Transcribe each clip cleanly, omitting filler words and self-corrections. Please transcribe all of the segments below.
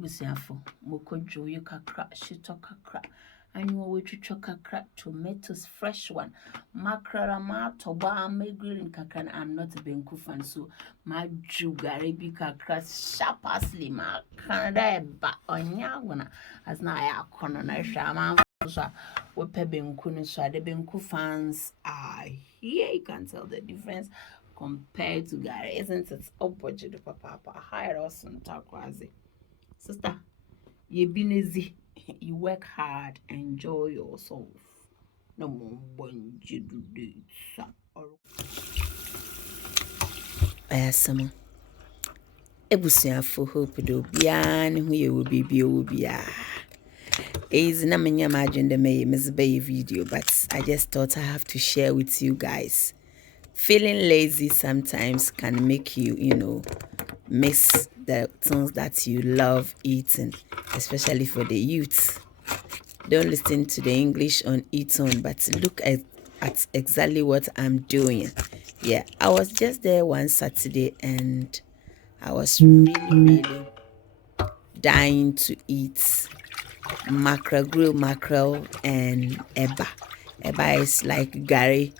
Ebusiafo, mokojo you kakra, shito kakra, and you will kakra, tomatoes, fresh one, mackerel, toba, me grilling kakra. I'm not a benku fan, so my jugaribi kakra, sharp as lima, Canada, but on yagona, as na ya corner, I shama. With benku, so the benku fans are here. You can tell the difference compared to Gary, isn't it? Opposite papa, higher or some takwazi. Sister, you busy, you work hard, enjoy yourself. No more when you do this. Ayasama. Ebusiafo hope do bia ne ho ye wo bibia wo bia. Is na menya agenda me video, but I just thought I have to share with you guys. Feeling lazy sometimes can make you, miss the things that you love eating, especially for the youth. Don't listen to the English on eat on, but look at exactly what I'm doing. Yeah, I was just there one Saturday and I was really dying to eat grilled mackerel and eba. Eba is like gari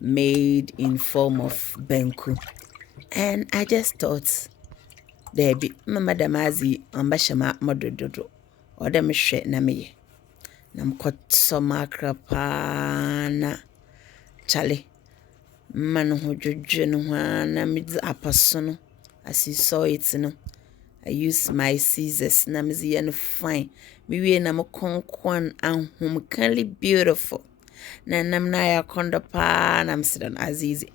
made in form of benku. And I just thought, there be Mama Damazi ambashama modododo or dem shwe na meye. Nam kot so makrapana chale. Man ho dwodwe no na midzi apaso no. As you saw it, I use my scissors na mizi no fine. Mi wie na mo konkon ahomkali beautiful. Na nam na ya kondo pa na msidon azizi.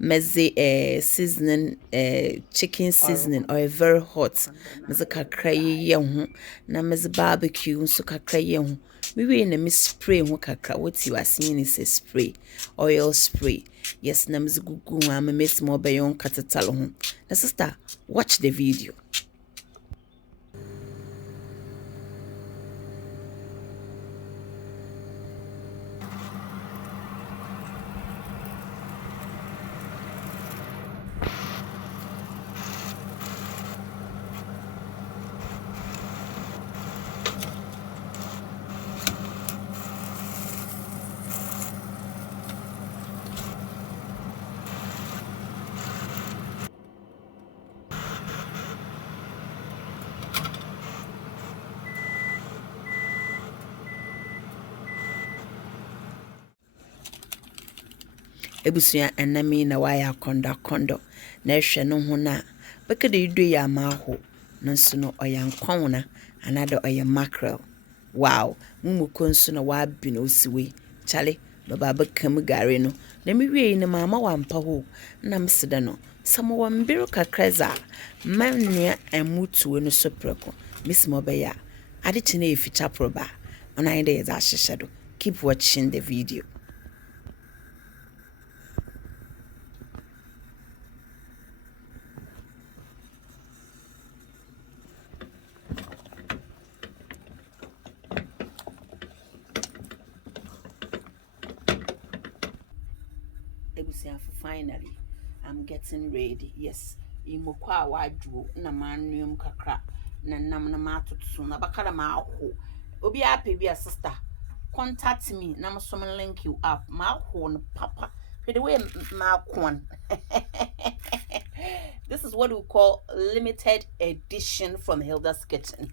Meze seasoning chicken seasoning or very hot. Meze kakra ye ho na meze barbecue nso kakra ye ho. Mi we na mi spray ho kakra. What you are seeing is a spray, oil spray. Yes, na meze gugu ho am mess mo be yon katatalo ho. Na sister, watch the video. Ebusuya enami na waya kondo na ehwe no ho na bekede ido ya maho nso no oyankwan na another oya mackerel. Wow, mumuko nso na wa bi na osiwe chale baba bekam gare no na mi wie ni mama wampa ho na msede no samo wambiro kakreza mania emutuwe no sopreko mismo beya ade chine eficha proba ona inde yeza hyehyado. Keep watching the video. Finally, I'm getting ready. Yes, imokwa wadwo na manuum kakra na nam na matoto na bakala ma ho. Obi ape bi a sister, contact me na so link you up. Ma ho no papa. The way ma kwon. This is what we call limited edition from Hilda's Kitchen.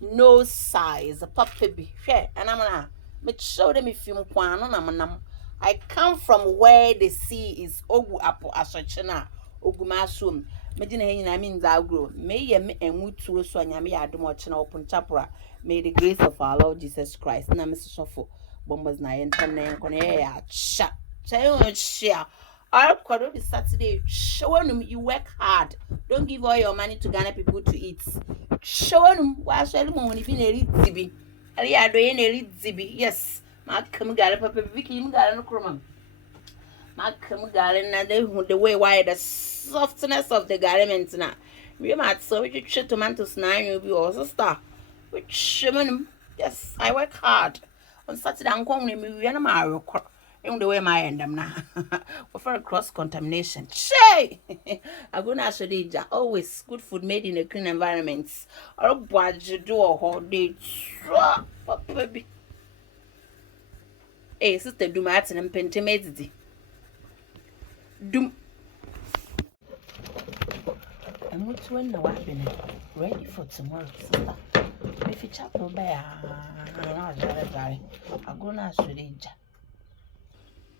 No size, papa bi. Hwe, and I'm na me show them if you kwano na manam. I come from where the sea is ogu apo asochena ogumasum medina he nyina mi nza agro me ye me enwutuo so anyame ya adom ochena opunchapura. May the grace of our Lord Jesus Christ na me sofo bombas na yenta na enko na ya cha chayo share all kwado this Saturday. Show them you work hard, don't give all your money to Ghana people to eat. Show them wa so mo ni bi na eri tibi ari ado ye na eri tibi. Yes, Makam gale papa Vicky gale no kroma. Makam gale na the way why the softness of the garment na. We might so we should tomatoes na you be also star. Which man, yes, I work hard. On Saturday I'm going to me na ma in the way my end them now. For cross contamination. Shay! I'm gonna show you always good food made in a clean environment. Or what you do or how they baby. Hey, sister, do my and pentimate. Doom. And what's when the weapon ready for tomorrow, sister? If you chapel bear, I'm gonna show you.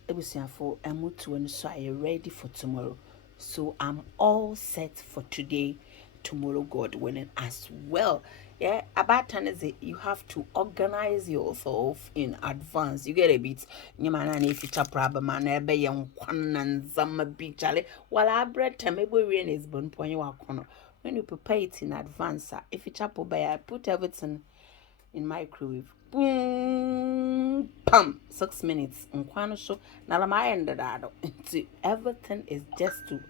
Ebusiafo emutu and so I ready for tomorrow. So I'm all set for today, tomorrow, God willing as well. Yeah, about time is it you have to organize yourself in advance. You get a bit nyamana na if problem man ebe ye nkwan and zama bichale while I bread time ebe rain is bon point when you prepare it in advance if you chapel by I put everything in microwave. Boom, pam, 6 minutes. Nkwano show. Now my end of that. Everything is just to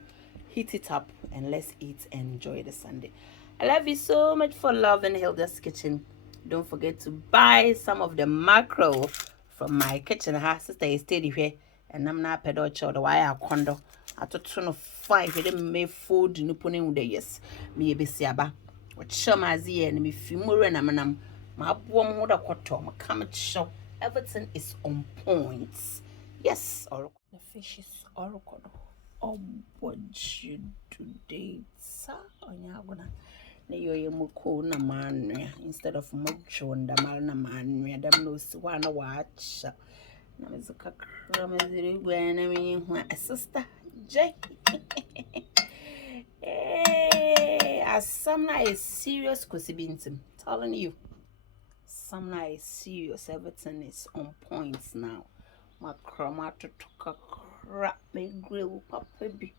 heat it up and let's eat and enjoy the Sunday. I love you so much for loving Hilda's Kitchen. Don't forget to buy some of the mackerel from my kitchen. Her sister is steady here, and I'm not pedo child. The wire condo. I thought 5. It didn't make food. No putting with the yes. Me be siaba. What show my zee and me fimure and I'm my boom would have caught my camera show. Everything is on point. Yes, or the fish is oracle. Oh, what you today, sir? On your gonna. Nayo muko na man instead of mucho and the man man, them knows one watch. Namizaka Ramaziri when I mean, sister J. Hey, as some is serious, cause I'm telling you. Some is serious, everything is on points now. My chromato took a crap, me grill, papa be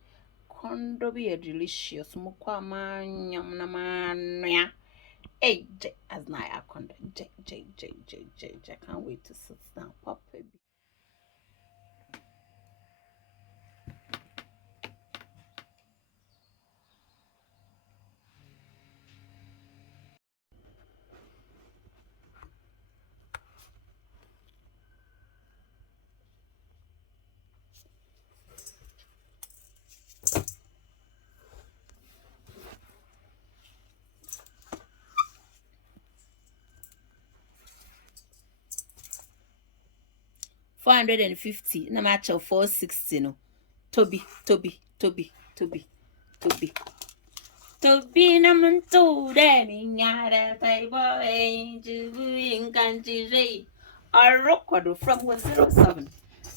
condo be a delicious mukwama yam na man. Hey, as na I condo, J. Can't wait to sit down, papa be. 450 na match of 460 no. Toby na manto de minyara taibo jubu inkanjire. Our record from 107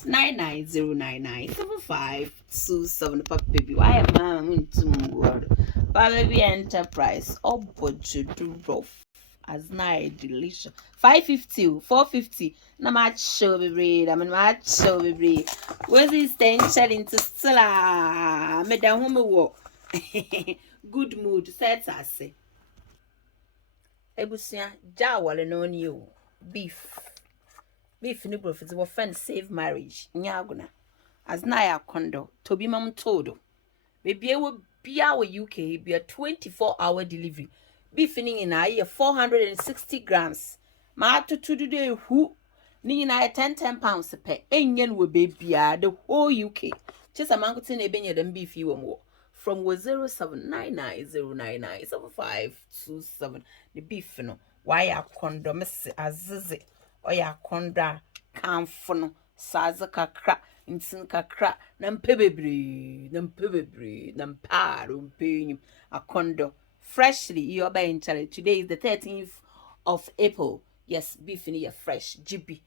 990997527 papa baby. Why am I into word? Papa baby enterprise. Oh, but you do rough. As night delicious 550 450 na match show baby I mean match show baby where's this thing selling to stella me da home wo good mood set as ebusia ja wale no ni o beef ni profit wo friend save marriage nyaguna as na ya kondo to be mam todo baby e wo bia wo UK be a 24-hour delivery beef in a 460 grams. Ma to today who ni na 10 pounds per enyen we baby the whole UK. Just a mango tin ebenya them beef you more. From 0799099757 the beef no. Why ya kondo miss azizi or ya konda kamfono saza kakra ntin kakra na mpebebri na mparo mpenyu akondo freshly you're buying today is the 13th of April. Yes, beef in here fresh. GB.